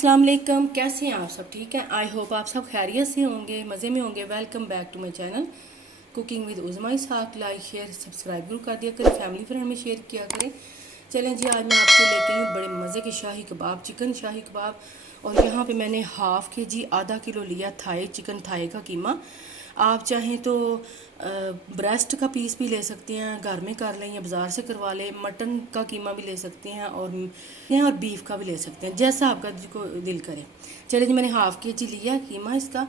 अस्सलाम वालेकुम। कैसे हैं आप सब? ठीक हैं। आई होप आप सब खैरियत से होंगे, मज़े में होंगे। Welcome back to my channel cooking with Uzma Ishaq. Like share subscribe जरूर कर दिया करें, फैमिली फ्रेंड में शेयर किया करें। चलें जी, आज मैं आपको लेके आई हूँ बड़े मज़े के शाही कबाब, चिकन शाही कबाब। और यहाँ पे मैंने हाफ़ के जी आधा किलो लिया थाई चिकन, थाई का कीमा। आप चाहें तो ब्रेस्ट का पीस भी ले सकते हैं, घर में कर लें या बाज़ार से करवा लें। मटन का कीमा भी ले सकते हैं और बीफ का भी ले सकते हैं, जैसा आपका को दिल करे। चलिए जी, मैंने हाफ़ के जी लिया कीमा इसका।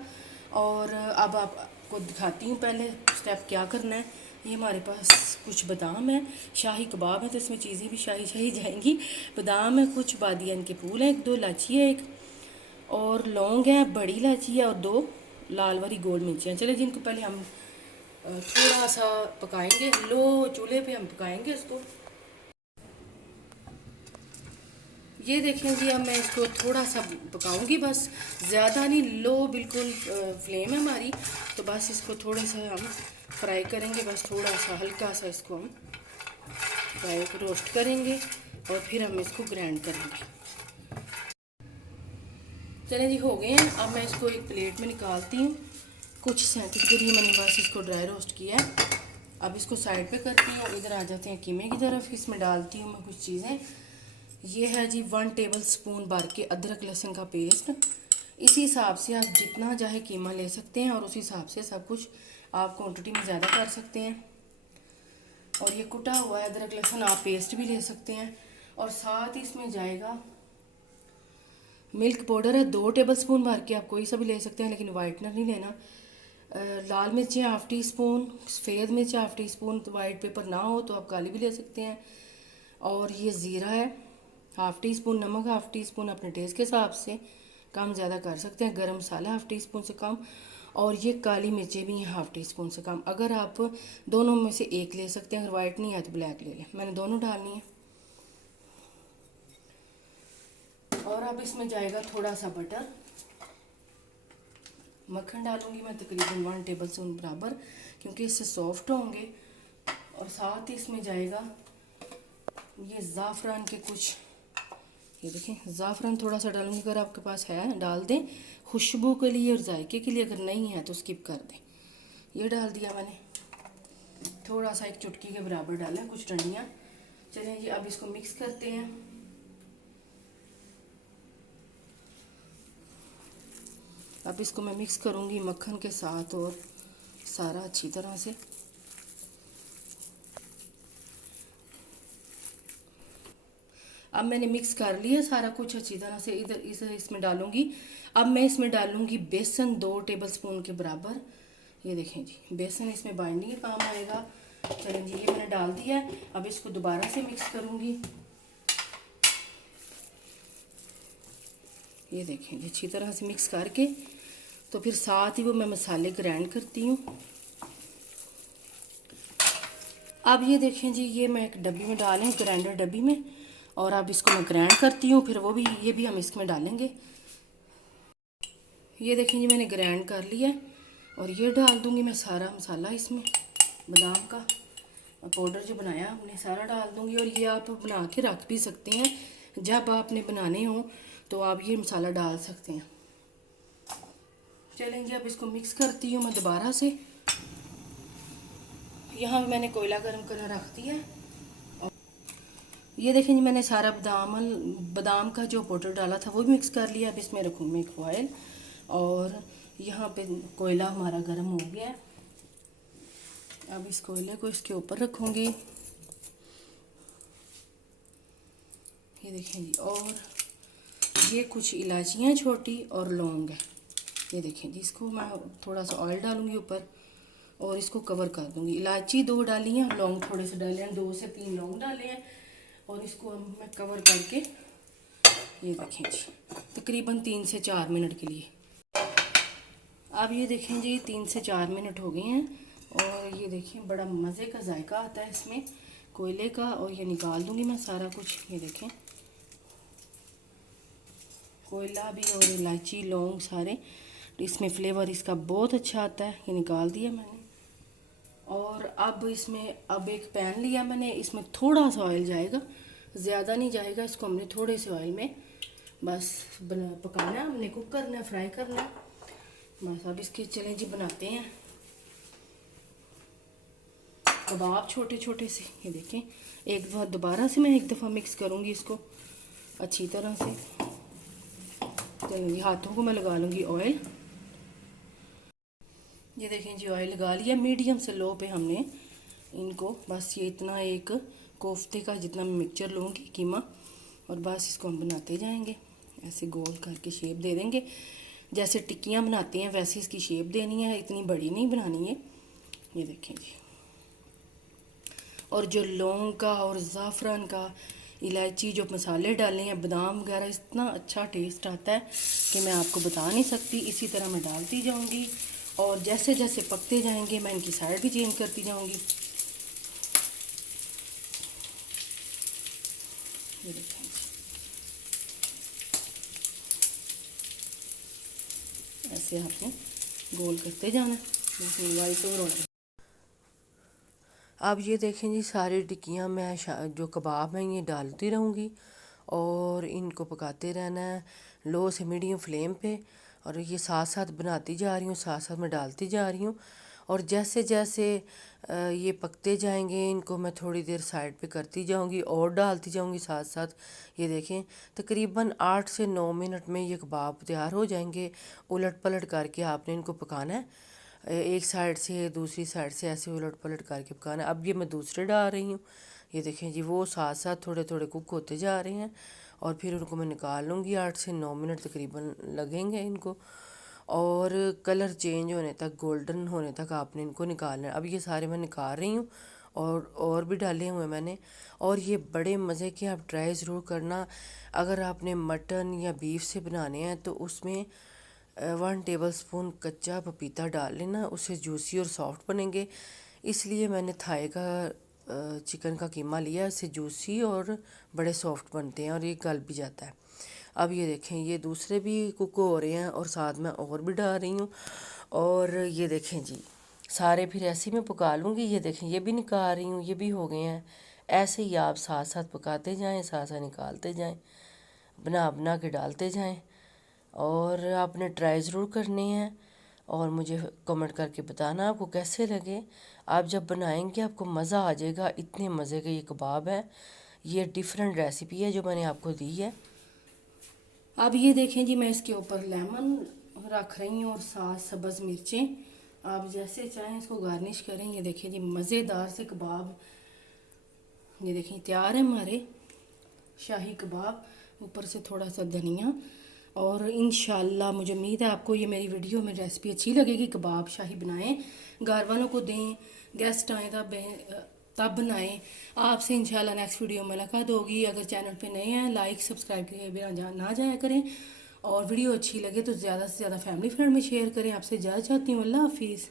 और अब आपको दिखाती हूँ पहले स्टेप क्या करना है। ये हमारे पास कुछ बादाम है, शाही कबाब है तो इसमें चीज़ें भी शाही शाही जाएंगी। बादाम है, कुछ बादियान के फूल हैं, एक दो इलायची है, एक और लौंग है, बड़ी इलायची है और दो लाल वाली गोल मिर्चियाँ। चले जिनको पहले हम थोड़ा सा पकाएंगे, लो चूल्हे पे हम पकाएंगे इसको। ये देखें जी, अब मैं इसको थोड़ा सा पकाऊंगी, बस ज़्यादा नहीं, लो बिल्कुल फ्लेम है हमारी। तो बस इसको थोड़ा सा हम फ्राई करेंगे, बस थोड़ा सा हल्का सा इसको हम फ्राई रोस्ट करेंगे और फिर हम इसको ग्राइंड करेंगे। चलें जी, हो गए हैं। अब मैं इसको एक प्लेट में निकालती हूँ। कुछ सेकंड के लिए मैंने बस इसको ड्राई रोस्ट किया है। अब इसको साइड पे करती हूँ, इधर आ जाते हैं कीमे की तरफ। इसमें डालती हूँ मैं कुछ चीज़ें। ये है जी 1 टेबल स्पून भर के अदरक लहसुन का पेस्ट। इसी हिसाब से आप जितना चाहे कीमा ले सकते हैं और उसी हिसाब से सब कुछ आप क्वांटिटी में ज़्यादा कर सकते हैं। और ये कुटा हुआ है अदरक लहसुन, आप पेस्ट भी ले सकते हैं। और साथ ही इसमें जाएगा मिल्क पाउडर है 2 टेबल स्पून भर के, आप कोई सा भी ले सकते हैं लेकिन वाइटनर नहीं लेना। लाल मिर्चें हाफ़ टी स्पून, सफ़ेद मिर्च हाफ़ टी स्पून, तो वाइट पेपर ना हो तो आप काली भी ले सकते हैं। और ये ज़ीरा है हाफ़ टी स्पून, नमक हाफ़ टी स्पून, अपने टेस्ट के हिसाब से कम ज़्यादा कर सकते हैं। गरम मसाला हाफ़ टी स्पून से कम। और ये काली मिर्चें भी हैं हाफ़ टी स्पून से कम। अगर आप दोनों में से एक ले सकते हैं, अगर वाइट नहीं है तो ब्लैक ले लें। मैंने दोनों डालनी है। और अब इसमें जाएगा थोड़ा सा बटर, मक्खन डालूंगी मैं तकरीबन 1 टेबल स्पून बराबर, क्योंकि इससे सॉफ्ट होंगे। और साथ ही इसमें जाएगा ये ज़ाफ़रान के कुछ, ये देखें ज़ाफ़रान थोड़ा सा डालूंगी, अगर आपके पास है डाल दें, खुशबू के लिए और जायके के लिए। अगर नहीं है तो स्किप कर दें। ये डाल दिया मैंने, थोड़ा सा एक चुटकी के बराबर डाला, कुछ डंडियाँ। चलिए जी, अब इसको मिक्स करते हैं। अब इसको मैं मिक्स करूंगी मक्खन के साथ और सारा अच्छी तरह से। अब मैंने मिक्स कर लिया सारा कुछ अच्छी तरह से। इधर इसमें डालूंगी, अब मैं इसमें डालूंगी बेसन 2 टेबल स्पून के बराबर। ये देखें जी, बेसन इसमें बाइंडिंग के काम आएगा। चलें जी, ये मैंने डाल दिया है। अब इसको दोबारा से मिक्स करूंगी। ये देखें जी, अच्छी तरह से मिक्स करके तो फिर साथ ही वो मैं मसाले ग्राइंड करती हूँ। अब ये देखें जी, ये मैं एक डब्बी में डालें, ग्राइंडर डब्बी में। और अब इसको मैं ग्राइंड करती हूँ, फिर वो भी ये भी हम इसमें डालेंगे। ये देखें जी, मैंने ग्राइंड कर लिया है। और ये डाल दूँगी मैं सारा मसाला इसमें, बादाम का पाउडर जो बनाया हमने सारा डाल दूँगी। और ये आप बना के रख भी सकते हैं, जब आपने बनाने हो तो आप ये मसाला डाल सकते हैं। चलें जी, अब इसको मिक्स करती हूँ मैं दोबारा से। यहाँ मैंने कोयला गर्म करना रख दिया। ये देखें जी, मैंने सारा बादाम का जो पाउडर डाला था वो भी मिक्स कर लिया। अब इसमें रखूँगी मैं ऑयल। और यहाँ पे कोयला हमारा गर्म हो गया है। अब इस कोयले को इसके ऊपर रखूँगी। ये देखें जी, और ये कुछ इलायचियाँ छोटी और लौंग है। ये देखें जी, इसको मैं थोड़ा सा ऑयल डालूँगी ऊपर और इसको कवर कर दूँगी। इलायची 2 डाली हैं, लौंग थोड़े से डाले हैं, 2 से 3 लौंग डाले हैं। और इसको मैं कवर करके, ये देखें जी, तकरीबन 3 से 4 मिनट के लिए। अब ये देखें जी, 3 से 4 मिनट हो गए हैं। और ये देखें बड़ा मज़े का जायका आता है इसमें कोयले का। और ये निकाल दूँगी मैं सारा कुछ। ये देखें कोयला भी और इलायची लौंग सारे, इसमें फ्लेवर इसका बहुत अच्छा आता है। ये निकाल दिया मैंने। और अब इसमें एक पैन लिया मैंने, इसमें थोड़ा सा ऑयल जाएगा, ज़्यादा नहीं जाएगा। इसको हमने थोड़े से ऑयल में बस बना पकाना है हमने, कुक करना है, फ्राई करना है बस। अब इसके चलें जी बनाते हैं कबाब छोटे छोटे से। ये देखें, एक दफ़ा दोबारा से मैं एक दफ़ा मिक्स करूँगी इसको अच्छी तरह से। चलेंगी हाथों को मैं लगा लूँगी ऑयल। ये देखें जी ऑयल लगा लिया, मीडियम से लो पे हमने इनको, बस ये इतना एक कोफ्ते का जितना मैं मिक्सचर लूँगी कीमा, और बस इसको हम बनाते जाएंगे। ऐसे गोल करके शेप दे देंगे, जैसे टिक्कियाँ बनाते हैं वैसे इसकी शेप देनी है, इतनी बड़ी नहीं बनानी है। ये देखें जी, और जो लौंग का और ज़ाफ़रान का, इलायची, जो मसाले डाले हैं, बादाम वगैरह, इतना अच्छा टेस्ट आता है कि मैं आपको बता नहीं सकती। इसी तरह मैं डालती जाऊंगी और जैसे जैसे पकते जाएंगे मैं इनकी साइड भी चेंज करती जाऊंगी। ये देखें, ऐसे आपने गोल करते जाना। वाइट और ऑरेंज। अब ये देखें जी, सारी टिक्कियाँ मैं जो कबाब हैं ये डालती रहूँगी और इनको पकाते रहना है लो से मीडियम फ्लेम पे। और ये साथ साथ बनाती जा रही हूँ, साथ साथ मैं डालती जा रही हूँ। और जैसे जैसे ये पकते जाएंगे इनको मैं थोड़ी देर साइड पे करती जाऊँगी और डालती जाऊँगी साथ साथ। ये देखें, तकरीबन 8 से 9 मिनट में ये कबाब तैयार हो जाएंगे। उलट पलट करके आपने इनको पकाना है, एक साइड से दूसरी साइड से ऐसे उलट पलट करके पकाना है। अब ये मैं दूसरे डाल रही हूँ। ये देखें जी, वो साथ साथ थोड़े थोड़े कुक होते जा रहे हैं और फिर उनको मैं निकाल लूँगी। 8 से 9 मिनट तकरीबन लगेंगे इनको, और कलर चेंज होने तक, गोल्डन होने तक आपने इनको निकालना है। अब ये सारे मैं निकाल रही हूँ और भी डाले हुए मैंने। और ये बड़े मज़े के, आप ट्राई ज़रूर करना। अगर आपने मटन या बीफ से बनाने हैं तो उसमें 1 टेबल स्पून कच्चा पपीता डाल लेना, उससे जूसी और सॉफ्ट बनेंगे। इसलिए मैंने थाई का चिकन का कीमा लिया, इससे जूसी और बड़े सॉफ्ट बनते हैं और ये गल भी जाता है। अब ये देखें, ये दूसरे भी कुक हो रहे हैं और साथ में और भी डाल रही हूँ। और ये देखें जी, सारे फिर ऐसे ही मैं पका लूँगी। ये देखें, ये भी निकाल रही हूँ, ये भी हो गए हैं। ऐसे ही आप साथ साथ पकाते जाएं, साथ साथ निकालते जाएं, बना बना के डालते जाएं। और आपने ट्राई ज़रूर करनी है और मुझे कमेंट करके बताना आपको कैसे लगे। आप जब बनाएंगे आपको मज़ा आ जाएगा। इतने मज़े के ये कबाब है। ये डिफरेंट रेसिपी है जो मैंने आपको दी है। अब ये देखें जी, मैं इसके ऊपर लेमन रख रही हूँ और साथ सब्ज़ मिर्चें। आप जैसे चाहें इसको गार्निश करें। ये देखें जी, मज़ेदार से कबाब ये देखें तैयार है हमारे शाही कबाब। ऊपर से थोड़ा सा धनिया। और इंशाल्लाह मुझे उम्मीद है आपको ये मेरी वीडियो में रेसिपी अच्छी लगेगी। कबाब शाही बनाएं, घर वालों को दें, गेस्ट आए तब बनाएं। आपसे इंशाल्लाह नेक्स्ट वीडियो में मुलाकात होगी। अगर चैनल पे नए हैं, लाइक सब्सक्राइब किए बिना ना जाया करें, और वीडियो अच्छी लगे तो ज़्यादा से ज़्यादा फैमिली फ्रेंड में शेयर करें। आपसे इजाज़त चाहती हूँ। अल्लाह हाफिज़।